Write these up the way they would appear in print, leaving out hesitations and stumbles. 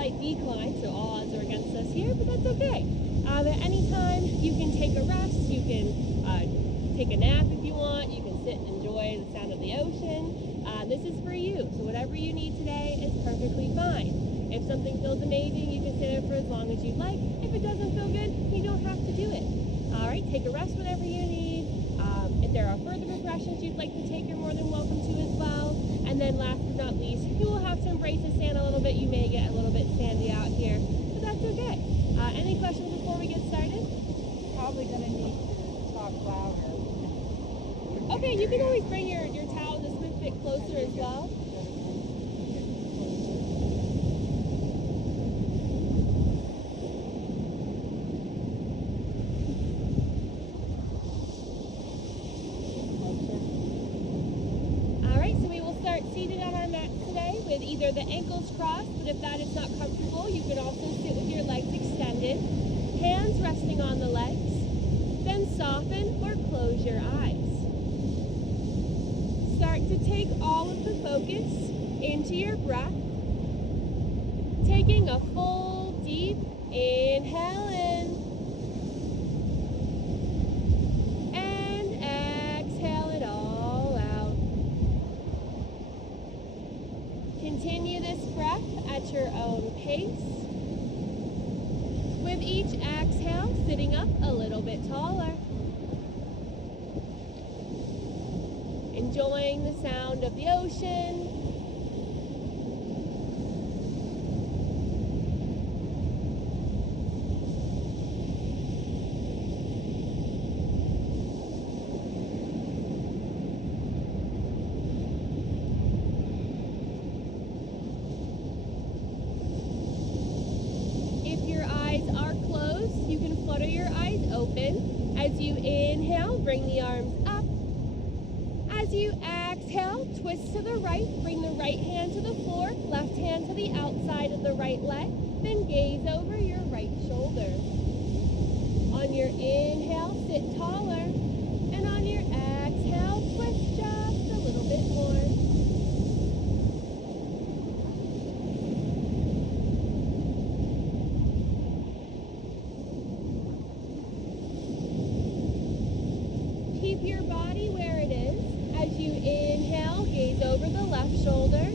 slight decline, so all odds are against us here, but that's okay. At any time, you can take a rest, you can take a nap if you want, you can sit and enjoy the sound of the ocean. This is for you, so whatever you need today is perfectly fine. If something feels amazing, you can sit there for as long as you'd like. If it doesn't feel good, you don't have to do it. All right, take a rest whenever you need. If there are further regressions you'd like to take, you're more than welcome to as well. And then last but not least, you will have to embrace the sand a little bit. You may get a little bit sandy out here, but that's okay. Any questions before we get started? Probably going to need to talk louder. Okay, you can always bring your towels a smooth bit closer as well. With either the ankles crossed, but if that is not comfortable, you can also sit with your legs extended, hands resting on the legs, then soften or close your eyes. Start to take all of the focus into your breath, taking a full, deep inhale in, and exhale it all out. Continue this breath at your own pace. With each exhale, sitting up a little bit taller. Enjoying the sound of the ocean. Open. As you inhale, bring the arms up. As you exhale, twist to the right, bring the right hand to the floor, left hand to the outside of the right leg, then gaze over your right shoulder. On your inhale, sit taller, and on your exhale, twist just a little bit more. Keep your body where it is. As you inhale, gaze over the left shoulder.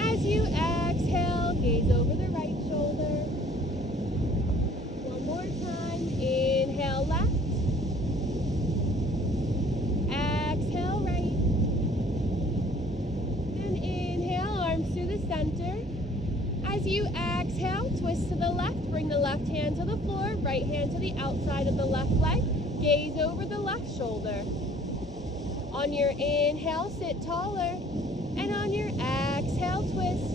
As you exhale, gaze over the right shoulder. One more time. Inhale left. Exhale right. And inhale, arms to the center. As you exhale, twist to the left. Bring the left hand to the floor, right hand to the outside of the left leg. Gaze over the left shoulder. On your inhale, sit taller. And on your exhale, twist.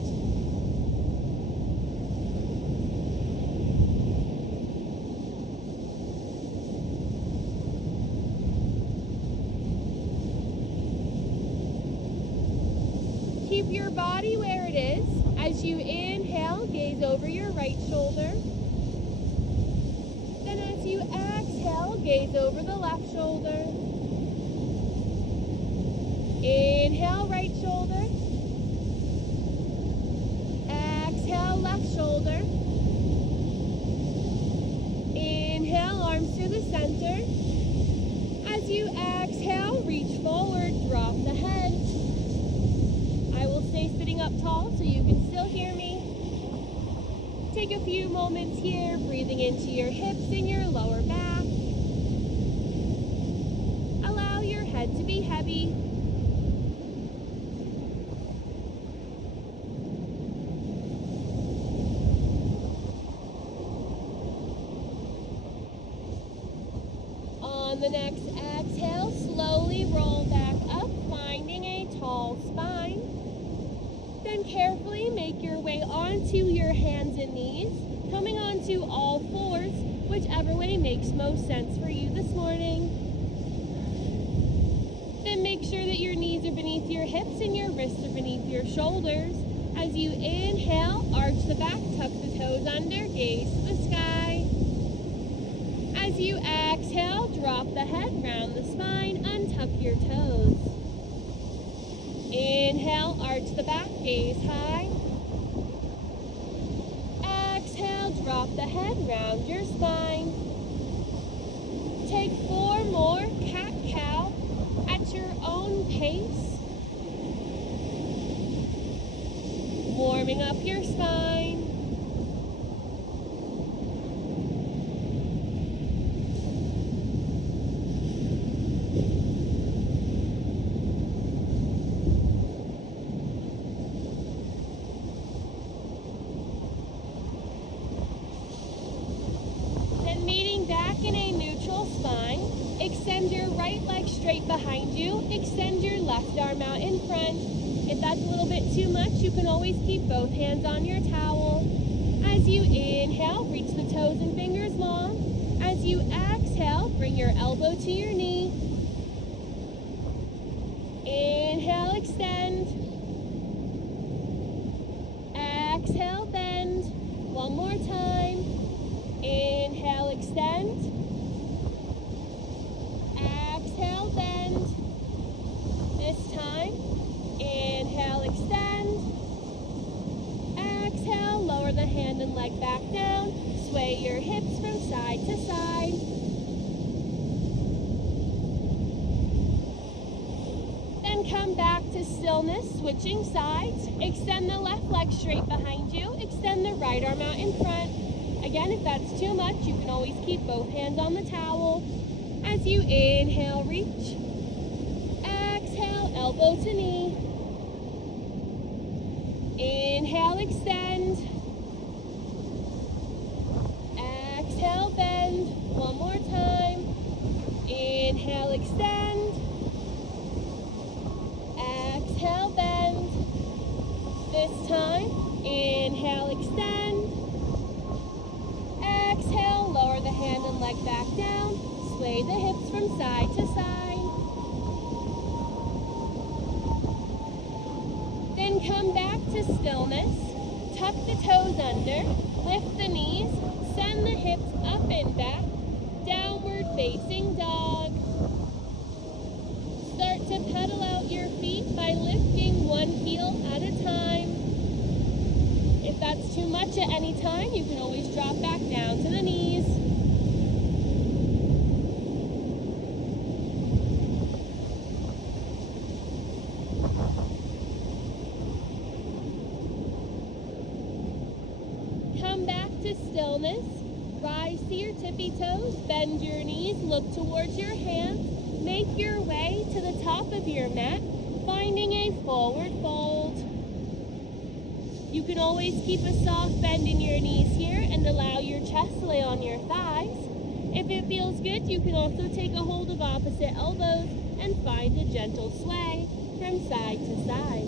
Keep your body where it is. As you inhale, gaze over your right shoulder. Then as you exhale, gaze over the left shoulder. Inhale, right shoulder. Exhale, left shoulder. Inhale, arms to the center. As you exhale, reach forward, drop the head. I will stay sitting up tall so you can still hear me. Take a few moments here, breathing into your hips and your lower back. Allow your head to be heavy. On the next exhale, slowly roll back up, finding a tall spine. Then carefully make your way onto your hands and knees, coming onto all fours, whichever way makes most sense for you this morning. Then make sure that your knees are beneath your hips and your wrists are beneath your shoulders. As you inhale, arch the back, tuck the toes under, gaze to the sky. As you exhale, drop the head, round the spine, untuck your toes. Inhale, arch the back, gaze high. off the head, round your spine. Take 4 more cat-cow at your own pace. Warming up your spine. Then meeting back in a neutral spine. Extend your right leg straight behind you. Extend your left arm out in front. If that's a little bit too much, you can always keep both hands on your towel. As you inhale, reach the toes and fingers long. As you exhale, bring your elbow to your knee. Inhale, extend. Exhale, bend. One more time. Inhale, extend. Exhale, bend. This time. Inhale, extend. Exhale, lower the hand and leg back down. Sway your hips from side to side. Then come back to stillness, switching sides. Extend the left leg straight behind you. Extend the right arm out in front. Again, if that's too much, you can always keep both hands on the towel. As you inhale, reach. Exhale, elbow to knee. Inhale, extend. Exhale, bend. One more time. Inhale, extend. Exhale, bend. This time, inhale, extend. Exhale, lower the hand and leg back down. Sway the hips from side to side. Then come back to stillness. Tuck the toes under. Lift the knees. Send the hips up and back. Downward facing dog. Start to pedal out your feet by lifting one heel at a time. If that's too much at any time, you can always drop back down to the knees. Come back to stillness. Rise to your tippy toes. Bend your knees. Look towards your hands. Make your way to the top of your mat, finding a forward fold. You can always keep a soft bend in your knees here and allow your chest to lay on your thighs. If it feels good, you can also take a hold of opposite elbows and find a gentle sway from side to side.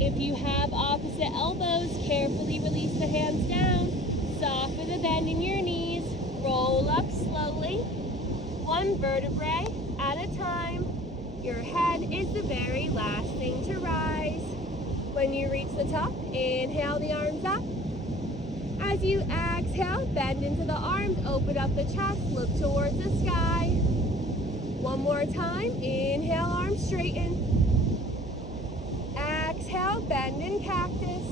If you have opposite elbows, carefully release the hands down. Soften the bend in your knees. Roll up slowly, one vertebrae at a time. Your head is the very last thing to rise. When you reach the top, inhale the arms up. As you exhale, bend into the arms, open up the chest, look towards the sky. One more time, inhale, arms straighten. Exhale, bend in cactus.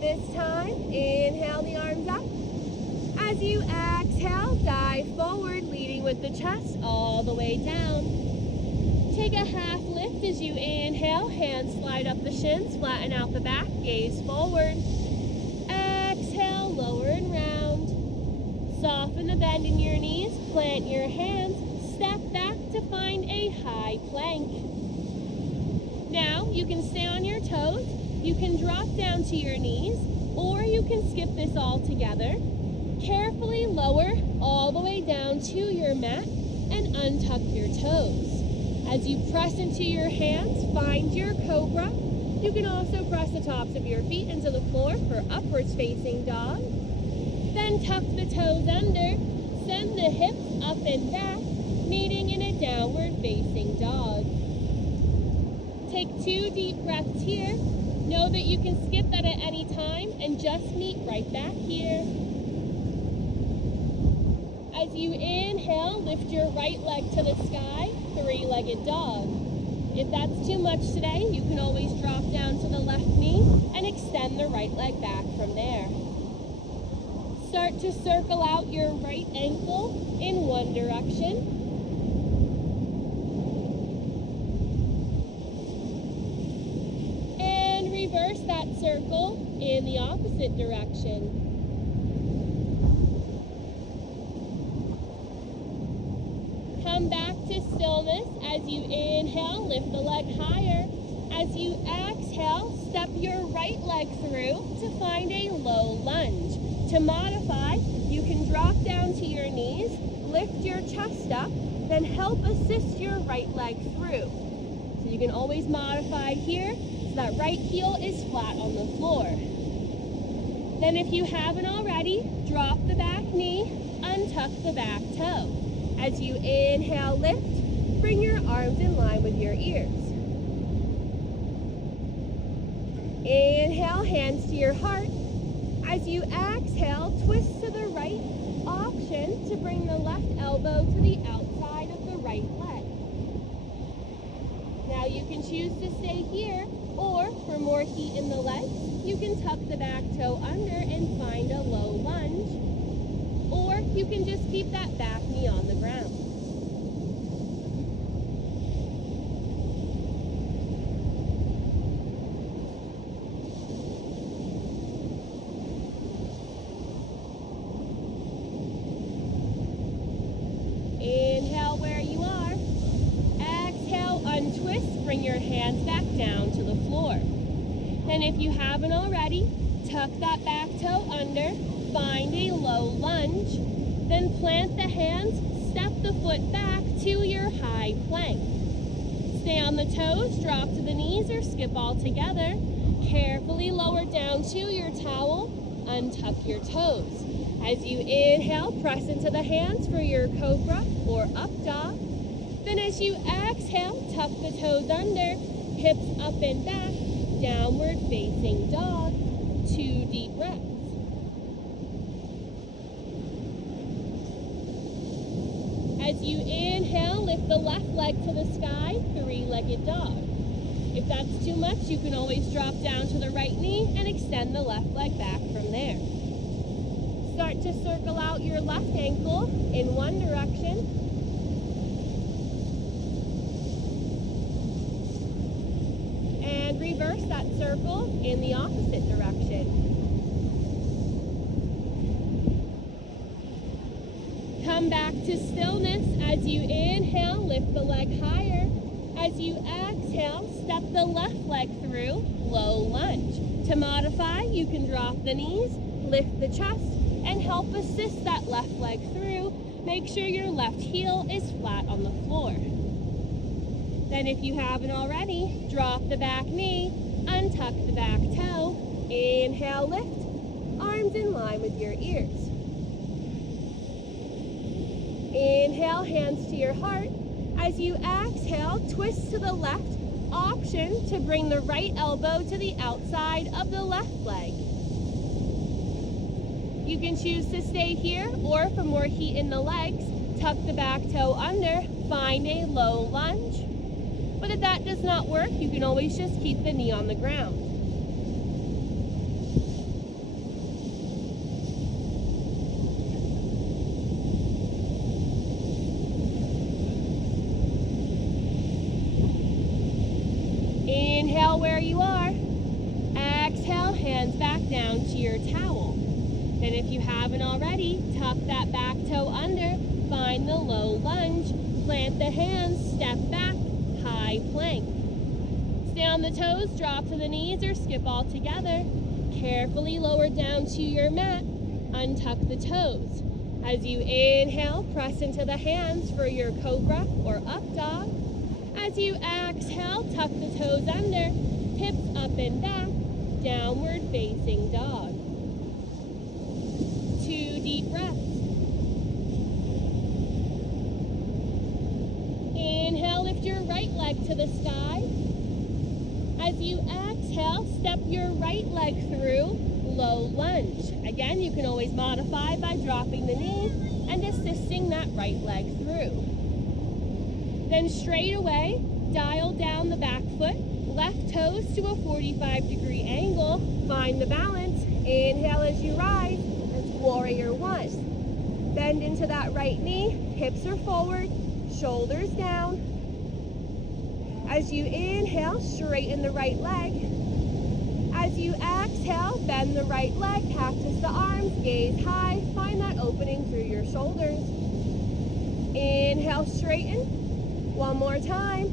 This time, inhale the arms up. As you exhale, dive forward, leading with the chest all the way down. Take a half lift as you inhale, hands slide up the shins, flatten out the back, gaze forward. Exhale, lower and round. Soften the bend in your knees, plant your hands, step back to find a high plank. Now, you can stay on your toes, you can drop down to your knees, or you can skip this all together. Carefully lower all the way down to your mat and untuck your toes. As you press into your hands, find your cobra. You can also press the tops of your feet into the floor for upwards facing dog. Then tuck the toes under, send the hips up and back, meeting in a downward facing dog. Take 2 deep breaths here. Know that you can skip that at any time and just meet right back here. As you inhale, lift your right leg to the sky, three-legged dog. If that's too much today, you can always drop down to the left knee and extend the right leg back from there. Start to circle out your right ankle in one direction. And reverse that circle in the opposite direction. Come back to stillness. As you inhale, lift the leg higher. As you exhale, step your right leg through to find a low lunge. To modify, you can drop down to your knees, lift your chest up, then help assist your right leg through. So you can always modify here so that right heel is flat on the floor. Then if you haven't already, drop the back knee, untuck the back toe. As you inhale, lift, bring your arms in line with your ears. Inhale, hands to your heart. As you exhale, twist to the right, option to bring the left elbow to the outside of the right leg. Now you can choose to stay here, or for more heat in the legs, you can tuck the back toe under and find a low lunge, or you can just keep that back knee on the ground. Inhale where you are. Exhale, untwist, bring your hands back down to the floor. And if you haven't already, tuck that back toe under, find a low lunge, then plant the hands, step the foot back to your high plank. Stay on the toes, drop to the knees or skip all together. Carefully lower down to your towel, untuck your toes. As you inhale, press into the hands for your cobra or up dog. Then as you exhale, tuck the toes under, hips up and back, downward facing dog. 2 deep breaths. As you inhale, lift the left leg to the sky, three-legged dog. If that's too much, you can always drop down to the right knee and extend the left leg back from there. Start to circle out your left ankle in one direction. And reverse that circle in the opposite direction. Come back to stillness. As you inhale, lift the leg higher. As you exhale, step the left leg through, low lunge. To modify, you can drop the knees, lift the chest, and help assist that left leg through. Make sure your left heel is flat on the floor. Then if you haven't already, drop the back knee, untuck the back toe. Inhale, lift, arms in line with your ears. Inhale, hands to your heart. As you exhale, twist to the left, option to bring the right elbow to the outside of the left leg. You can choose to stay here, or for more heat in the legs, tuck the back toe under, find a low lunge. But if that does not work, you can always just keep the knee on the ground. Inhale where you are. Exhale, hands back down to your towel. Then if you haven't already, tuck that back toe under, find the low lunge, plant the hands, step back, high plank. Stay on the toes, drop to the knees or skip all together. Carefully lower down to your mat, untuck the toes. As you inhale, press into the hands for your cobra or up dog. As you exhale, tuck the toes under, hips up and back, downward facing dog. 2 deep breaths. Inhale, lift your right leg to the sky. As you exhale, step your right leg through, low lunge. Again, you can always modify by dropping the knee and assisting that right leg through. Then straight away, dial down the back foot, left toes to a 45-degree angle, find the balance, inhale as you rise, that's warrior one. Bend into that right knee, hips are forward, shoulders down. As you inhale, straighten the right leg. As you exhale, bend the right leg, cactus the arms, gaze high, find that opening through your shoulders. Inhale, straighten. One more time.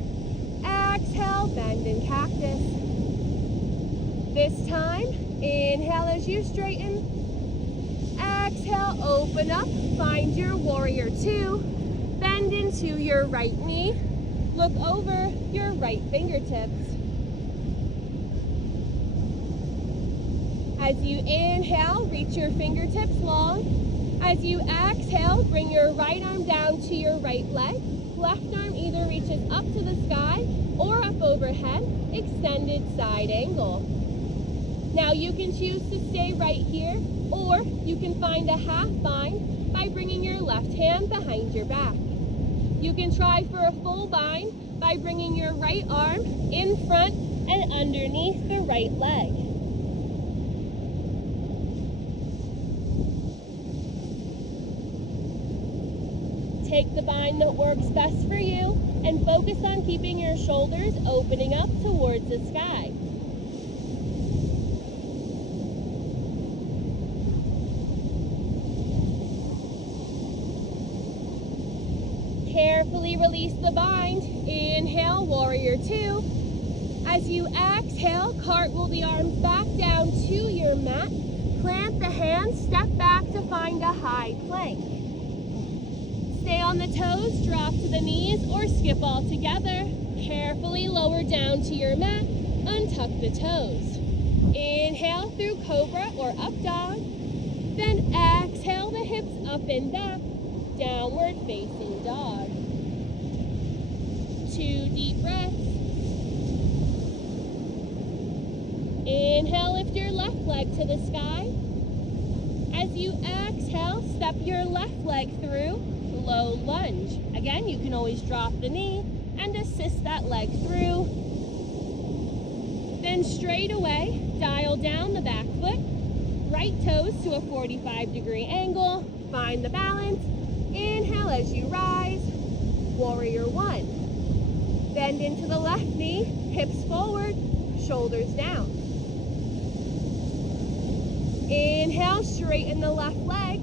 Exhale, bend and cactus. This time, inhale as you straighten. Exhale, open up, find your warrior two. Bend into your right knee. Look over your right fingertips. As you inhale, reach your fingertips long. As you exhale, bring your right arm down to your right leg. Left arm either reaches up to the sky or up overhead, extended side angle. Now you can choose to stay right here, or you can find a half bind by bringing your left hand behind your back. You can try for a full bind by bringing your right arm in front and underneath the right leg. Take the bind that works best for you and focus on keeping your shoulders opening up towards the sky. Carefully release the bind. Inhale, warrior two. As you exhale, cartwheel the arms back down to your mat. Plant the hands, step back to find a high plank. Stay on the toes, drop to the knees, or skip all together. Carefully lower down to your mat, untuck the toes. Inhale through cobra or up dog. Then exhale the hips up and back, downward facing dog. 2 deep breaths. Inhale, lift your left leg to the sky. As you exhale, step your left leg through, low lunge. Again, you can always drop the knee and assist that leg through. Then straight away, dial down the back foot, right toes to a 45-degree angle, find the balance. Inhale as you rise, warrior one. Bend into the left knee, hips forward, shoulders down. Inhale, straighten the left leg.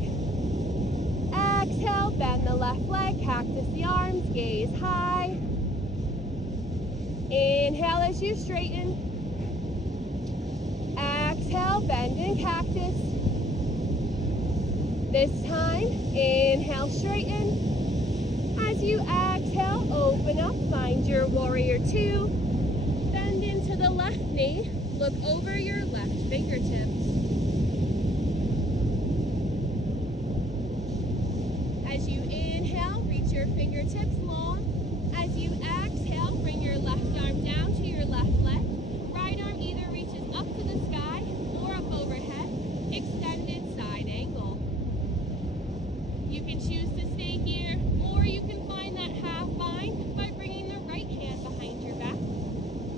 Exhale, bend the left leg, cactus the arms, gaze high. Inhale as you straighten. Exhale, bend and cactus. This time, inhale, straighten. As you exhale, open up, find your warrior two. Bend into the left knee, look over your left fingertips. As you inhale, reach your fingertips long. As you exhale, bring your left arm down to your left leg. Right arm either reaches up to the sky or up overhead, extended side angle. You can choose to stay here, or you can find that half bind by bringing the right hand behind your back.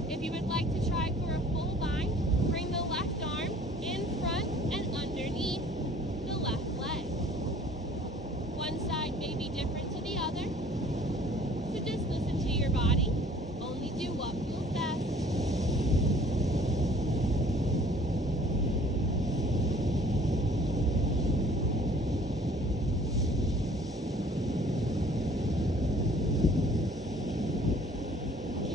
If you would like to try for a full bind, bring the left arm in front and underneath the left leg. One side may be different to the other, so just listen to your body. Only do what feels best.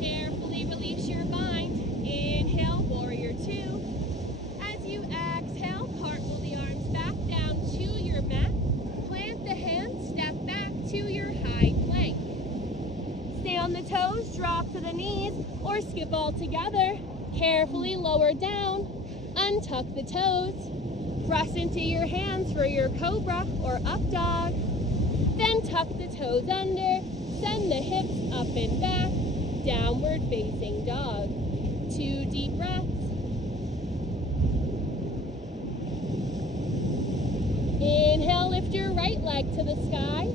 Carefully release your bind. Inhale, warrior two. As you exhale, cartwheel the arms back down to your mat. Plant the hands, step back to your high plank. Stay on the toes, drop to the knees, or skip all together. Carefully lower down, untuck the toes. Press into your hands for your cobra or up dog. Then tuck the toes under, send the hips up and back, downward facing dog. 2 deep breaths. lift your right leg to the sky.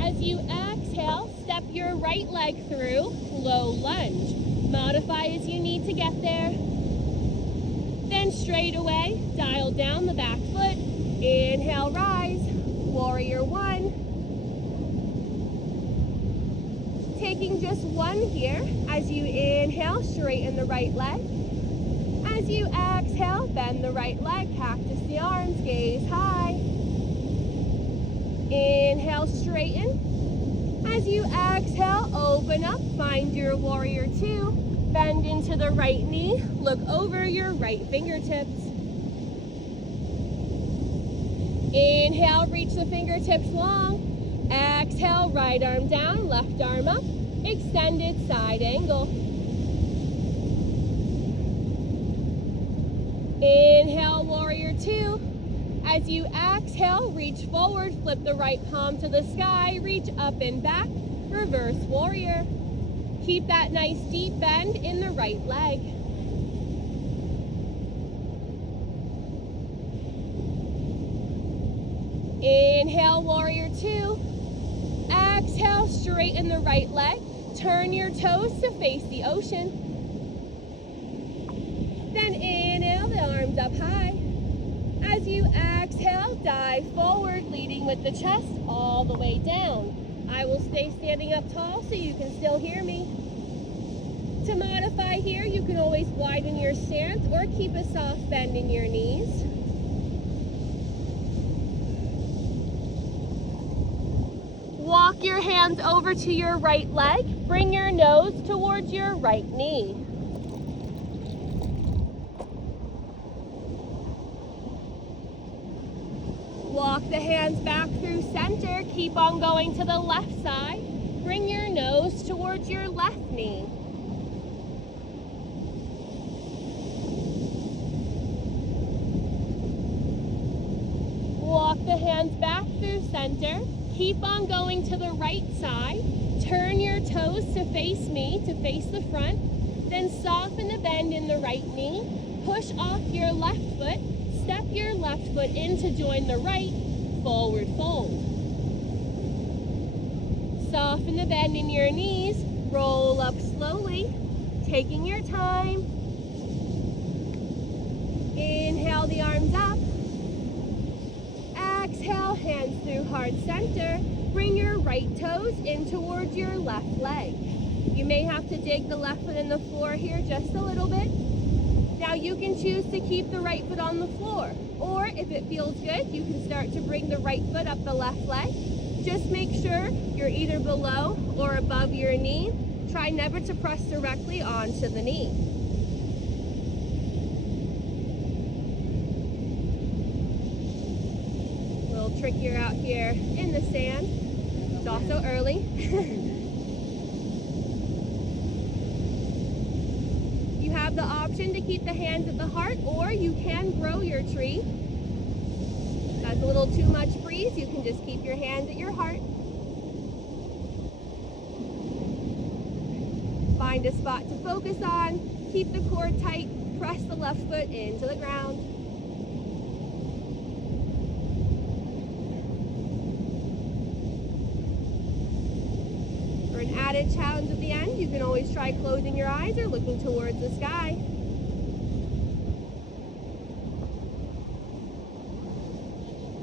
As you exhale, step your right leg through, low lunge. Modify as you need to get there. Then straight away, dial down the back foot. Inhale, rise, warrior one. Taking just one here. As you inhale, straighten the right leg. As you exhale, bend the right leg, cactus the arms, gaze high. Inhale, straighten. As you exhale, open up, find your warrior two. Bend into the right knee, look over your right fingertips. Inhale, reach the fingertips long. Exhale, right arm down, left arm up. Extended side angle. Inhale, warrior two. As you exhale, reach forward, flip the right palm to the sky, reach up and back, reverse warrior. Keep that nice deep bend in the right leg. Inhale, warrior two. Exhale, straighten the right leg. Turn your toes to face the ocean. Then inhale, the arms up high. As you exhale, dive forward, leading with the chest all the way down. I will stay standing up tall so you can still hear me. To modify here, you can always widen your stance or keep a soft bend in your knees. Walk your hands over to your right leg. Bring your nose towards your right knee. Walk the hands back through center. Keep on going to the left side. Bring your nose towards your left knee. Walk the hands back through center. Keep on going to the right side. Turn your toes to face me, to face the front. Then soften the bend in the right knee. Push off your left foot. Step your left foot in to join the right. Forward fold. Soften the bend in your knees. Roll up slowly, taking your time. Inhale the arms up. Exhale, hands through heart center. Bring your right toes in towards your left leg. You may have to dig the left foot in the floor here just a little bit. Now you can choose to keep the right foot on the floor, or if it feels good, you can start to bring the right foot up the left leg. Just make sure you're either below or above your knee. Try never to press directly onto the knee. Trickier out here in the sand. It's also early. You have the option to keep the hands at the heart, or you can grow your tree. If that's a little too much breeze, you can just keep your hands at your heart. Find a spot to focus on. Keep the core tight. Press the left foot into the ground. Added challenge at the end, you can always try closing your eyes or looking towards the sky.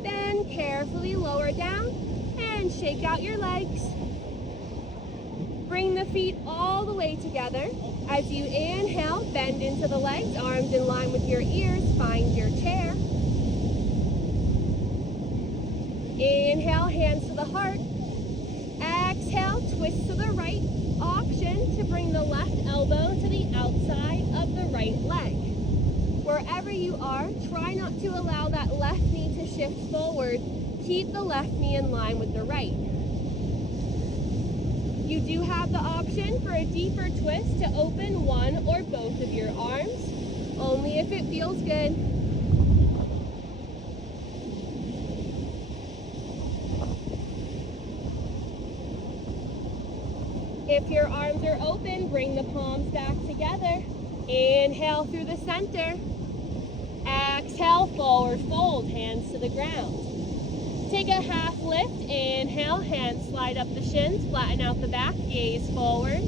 Then carefully lower down and shake out your legs. Bring the feet all the way together. As you inhale, bend into the legs, arms in line with your ears, find your chair. Inhale, hands to the heart. Exhale, twist to the right. Option to bring the left elbow to the outside of the right leg. Wherever you are, try not to allow that left knee to shift forward. Keep the left knee in line with the right. You do have the option for a deeper twist to open one or both of your arms, only if it feels good. If your arms are open, bring the palms back together. Inhale through the center. Exhale, forward fold, hands to the ground. Take a half lift. Inhale, hands slide up the shins, flatten out the back, gaze forward.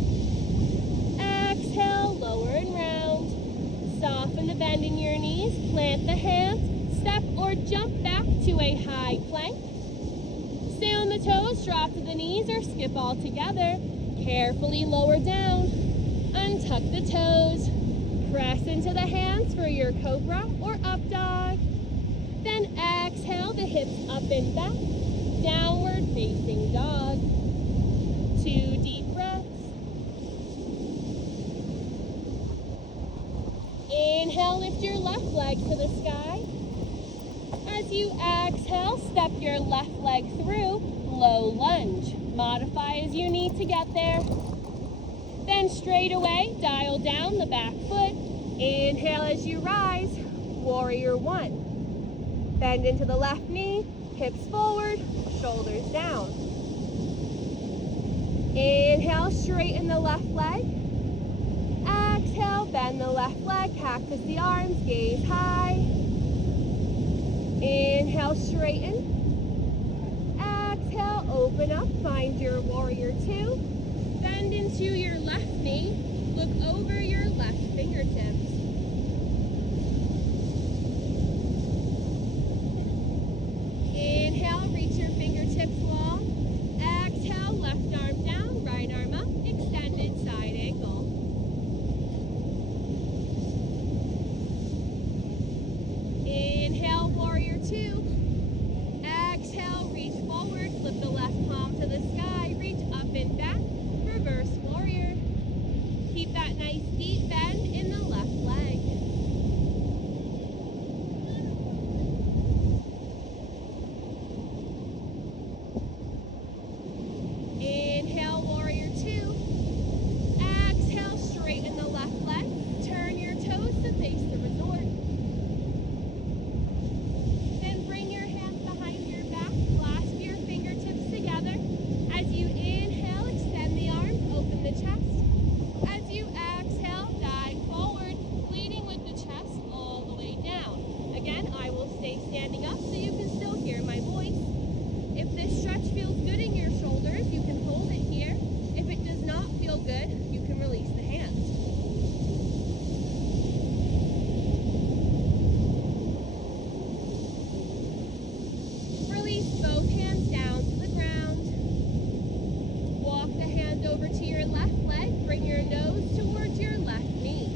Exhale, lower and round. Soften the bend in your knees, plant the hands, step or jump back to a high plank. Stay on the toes, drop to the knees or skip all together. Carefully lower down, untuck the toes. Press into the hands for your cobra or up dog. Then exhale the hips up and back, downward facing dog. 2 deep breaths. Inhale, lift your left leg to the sky. As you exhale, step your left leg through, low lunge. Modify as you need to get there. Then straight away, dial down the back foot. Inhale as you rise, warrior 1. Bend into the left knee, hips forward, shoulders down. Inhale, straighten the left leg. Exhale, bend the left leg, cactus the arms, gaze high. Inhale, straighten. Exhale, open up, find your warrior 2. Bend into your left knee, look over your left fingertips. Inhale, reach your fingertips long. Exhale, left arm down, right arm up, extended side angle. Inhale, warrior 2. Exhale, reach forward, flip the left palm to the sky, reach up and back, reverse warrior. Keep that nice deep bend in the left leg. Inhale, warrior 2. Exhale, straighten the left leg. Turn your toes to face the resort. Then bring your hands behind your back. Clasp your fingertips together. As you inhale, extend the arms, open the chest. As you exhale, dive forward, leading with the chest all the way down. Again, I will stay standing up so you can still hear my voice. If this stretch feels good in your shoulders, you can hold it here. If it does not feel good, you can release the hands. Release both hands down to the ground. Walk the hand over to your left leg. Bring your nose towards your left knee.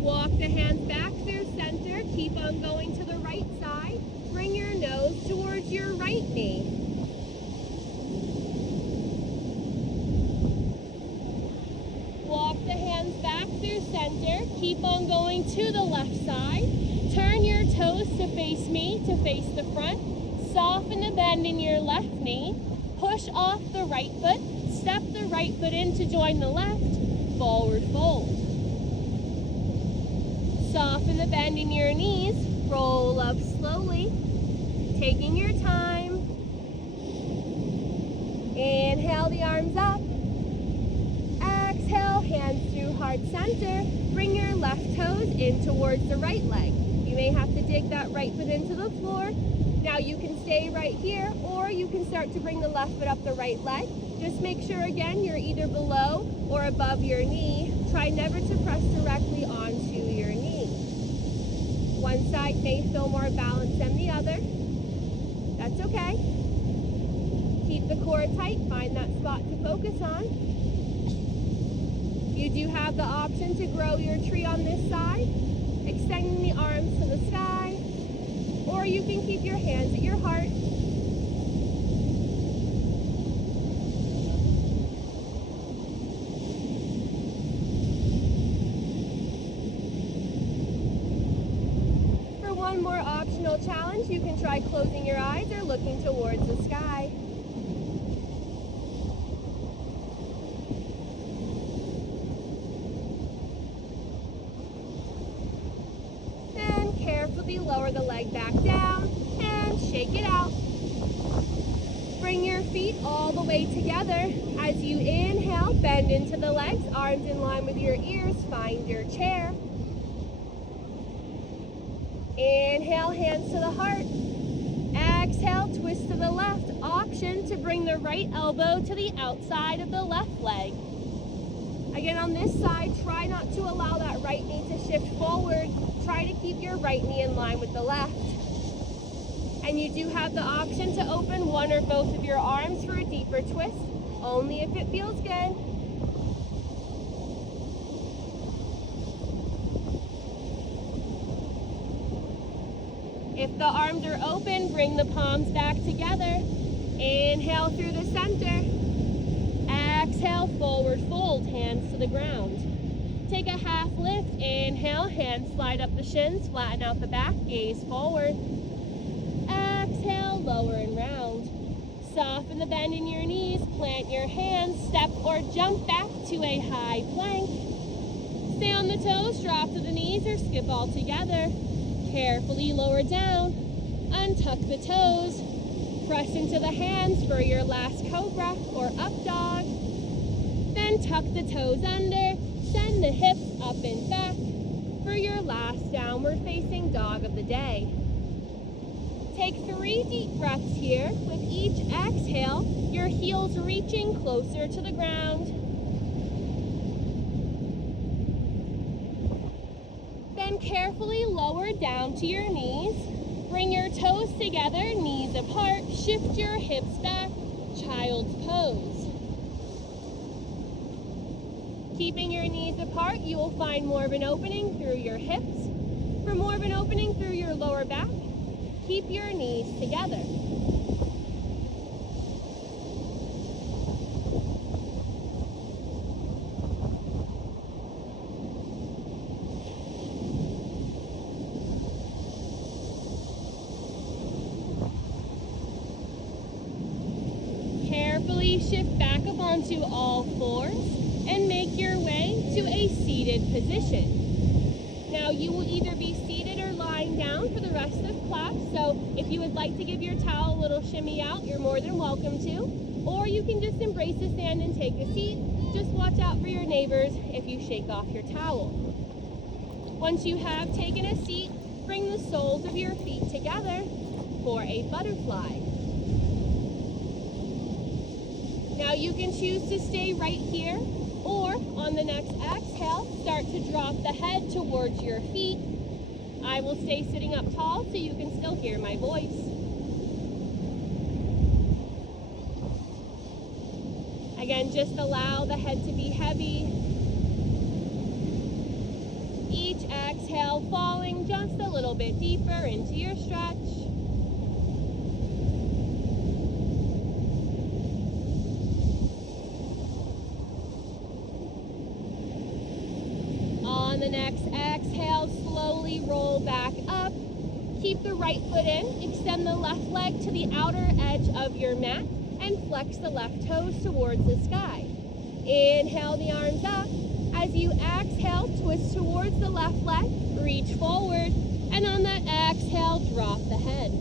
Walk the hands back through center. Keep on going to the right side. Bring your nose towards your right knee. Walk the hands back through center. Keep on going to the left side. Turn your toes to face me, to face the front. Soften the bend in your left knee. Push off the right foot. Step the right foot in to join the left. Forward fold. Soften the bend in your knees. Roll up slowly, taking your time. Inhale the arms up. Exhale, hands through heart center. Bring your left toes in towards the right leg. You may have to dig that right foot into the floor. Now you can stay right here, or you can start to bring the left foot up the right leg. Just make sure again you're either below or above your knee. Try never to press directly onto your knee. One side may feel more balanced than the other. That's okay. Keep the core tight, find that spot to focus on. You do have the option to grow your tree on this side, extending the arms to the sky, or you can keep your hands at your heart. For one more optional challenge, you can try closing your eyes or looking towards the sky. Carefully lower the leg back down and shake it out. Bring your feet all the way together. As you inhale, bend into the legs, arms in line with your ears, find your chair. Inhale, hands to the heart. Exhale, twist to the left. Option to bring the right elbow to the outside of the left leg. Again, on this side, try not to allow that right knee to shift forward. Try to keep your right knee in line with the left. And you do have the option to open one or both of your arms for a deeper twist, only if it feels good. If the arms are open, bring the palms back together. Inhale through the center. Exhale, forward fold, hands to the ground. Take a half lift. Inhale, hands slide up the shins, flatten out the back, gaze forward. Exhale, lower and round. Soften the bend in your knees, plant your hands, step or jump back to a high plank. Stay on the toes, drop to the knees or skip all together. Carefully lower down, untuck the toes, press into the hands for your last cobra or up dog. Then tuck the toes under, send the hips up and back for your last downward facing dog of the day. Take 3 deep breaths here. With each exhale, your heels reaching closer to the ground. Then carefully lower down to your knees. Bring your toes together, knees apart. Shift your hips back, child's pose. Keeping your knees apart, you will find more of an opening through your hips. For more of an opening through your lower back, keep your knees together. Carefully shift back up onto all fours and make your way to a seated position. Now you will either be seated or lying down for the rest of class, so if you would like to give your towel a little shimmy out, you're more than welcome to. Or you can just embrace the sand and take a seat. Just watch out for your neighbors if you shake off your towel. Once you have taken a seat, bring the soles of your feet together for a butterfly. Now you can choose to stay right here, or on the next exhale, start to drop the head towards your feet. I will stay sitting up tall so you can still hear my voice. Again, just allow the head to be heavy. Each exhale falling just a little bit deeper into your stretch. On the next exhale, slowly roll back up. Keep the right foot in, extend the left leg to the outer edge of your mat, and flex the left toes towards the sky. Inhale the arms up. As you exhale, twist towards the left leg, reach forward, and on that exhale, drop the head.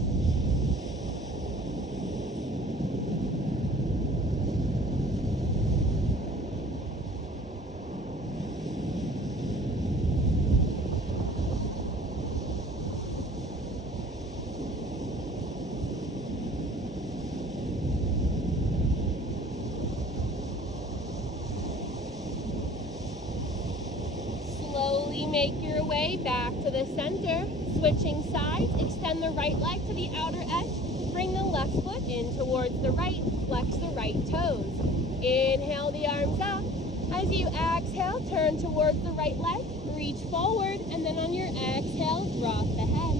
Make your way back to the center, switching sides, extend the right leg to the outer edge, bring the left foot in towards the right, flex the right toes. Inhale the arms up. As you exhale, turn towards the right leg, reach forward, and then on your exhale, drop the head.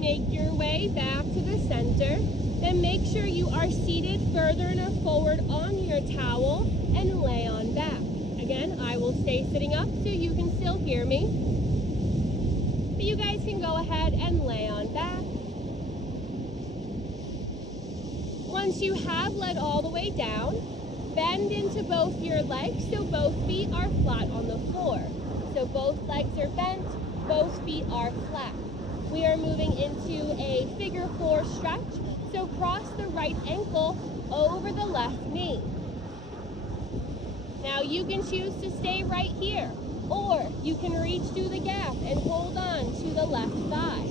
Make your way back to the center. Then make sure you are seated further enough forward on your towel and lay on back. Again, I will stay sitting up so you can still hear me. But you guys can go ahead and lay on back. Once you have laid all the way down, bend extend into both your legs so both feet are flat on the floor. So both legs are bent, both feet are flat. We are moving into a figure 4 stretch. So cross the right ankle over the left knee. Now you can choose to stay right here, or you can reach through the gap and hold on to the left thigh.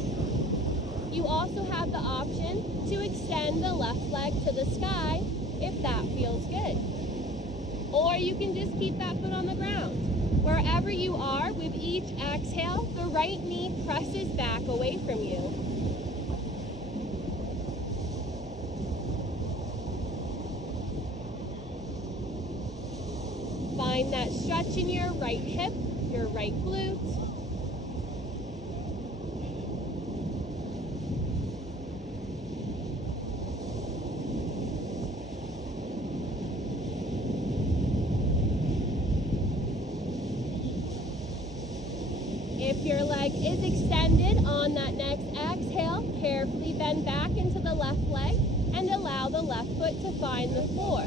You also have the option to extend the left leg to the sky if that feels good. Or you can just keep that foot on the ground. Wherever you are, with each exhale, the right knee presses back away from you. Find that stretch in your right hip, your right glute. If your leg is extended on that next exhale, carefully bend back into the left leg and allow the left foot to find the floor.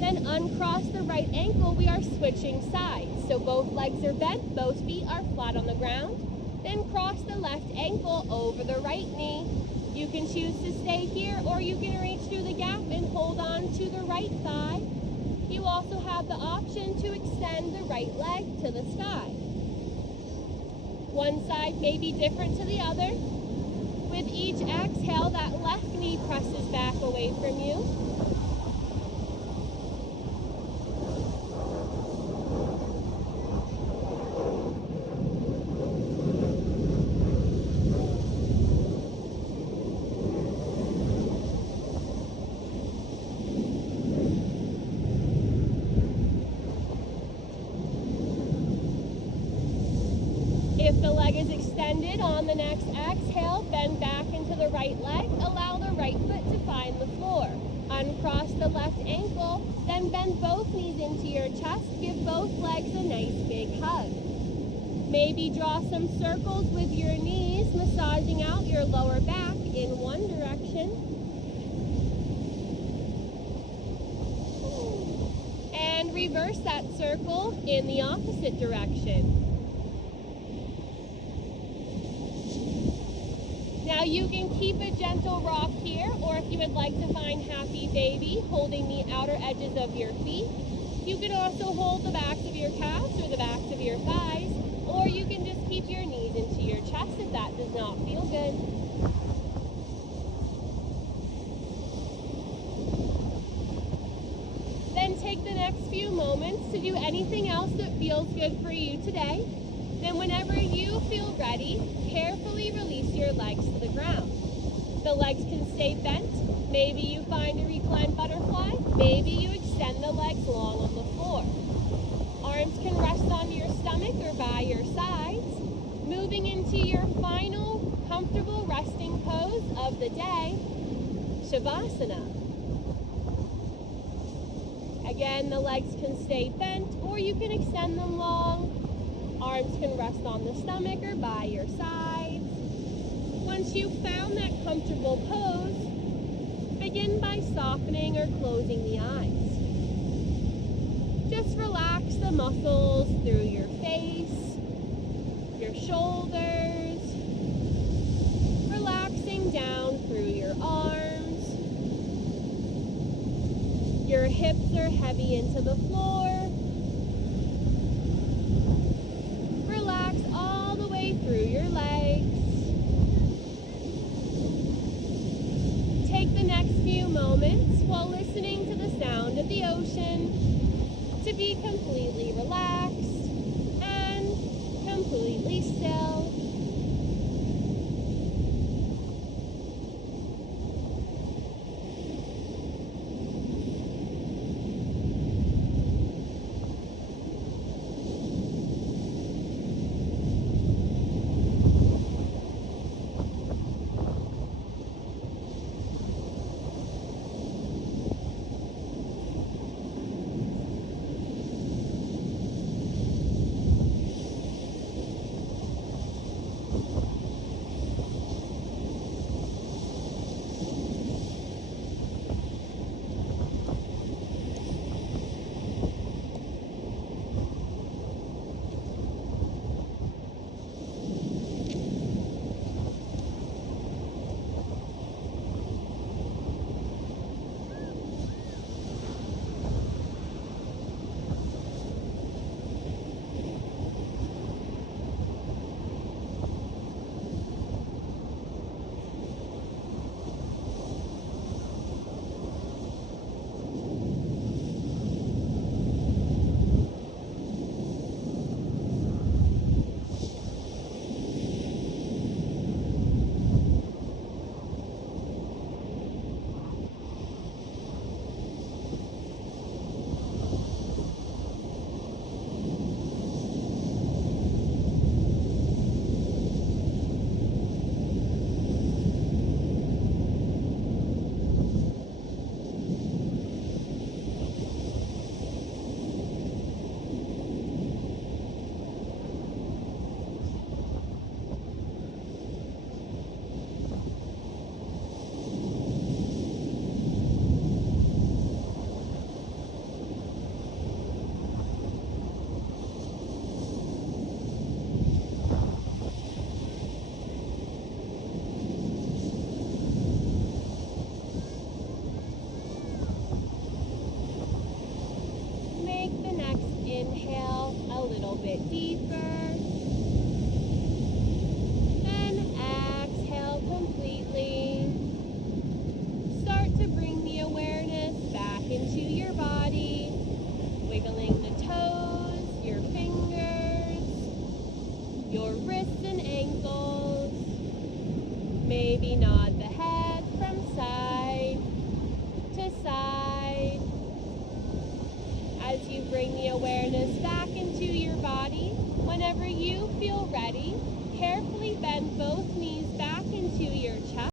Then uncross the right ankle, we are switching sides. So both legs are bent, both feet are flat on the ground. Then cross the left ankle over the right knee. You can choose to stay here, or you can reach through the gap and hold on to the right thigh. You also have the option to extend the right leg to the sky. One side may be different to the other. With each exhale, that left knee presses back away from you. If the leg is extended on the next exhale, bend back into the right leg. Allow the right foot to find the floor. Uncross the left ankle, then bend both knees into your chest. Give both legs a nice big hug. Maybe draw some circles with your knees, massaging out your lower back in one direction. And reverse that circle in the opposite direction. Now you can keep a gentle rock here, or if you would like to find happy baby, holding the outer edges of your feet. You can also hold the backs of your calves or the backs of your thighs, or you can just keep your knees into your chest if that does not feel good. Then take the next few moments to do anything else that feels good for you today. Then whenever you feel ready, carefully release your legs to the ground. The legs can stay bent. Maybe you find a reclined butterfly. Maybe you extend the legs long on the floor. Arms can rest on your stomach or by your sides. Moving into your final comfortable resting pose of the day, Shavasana. Again, the legs can stay bent, or you can extend them long. Arms can rest on the stomach or by your sides. Once you've found that comfortable pose, begin by softening or closing the eyes. Just relax the muscles through your face, your shoulders, relaxing down through your arms. Your hips are heavy into the floor. Relax all the way through your legs. Take the next few moments while listening to the sound of the ocean to be completely relaxed and completely still. next inhale a little bit deeper. Then exhale completely. Start to bring the awareness back into your body, wiggling the toes, your fingers, your wrists and ankles. Maybe nod the head from side to side. As you bring the awareness back into your body, whenever you feel ready, carefully bend both knees back into your chest.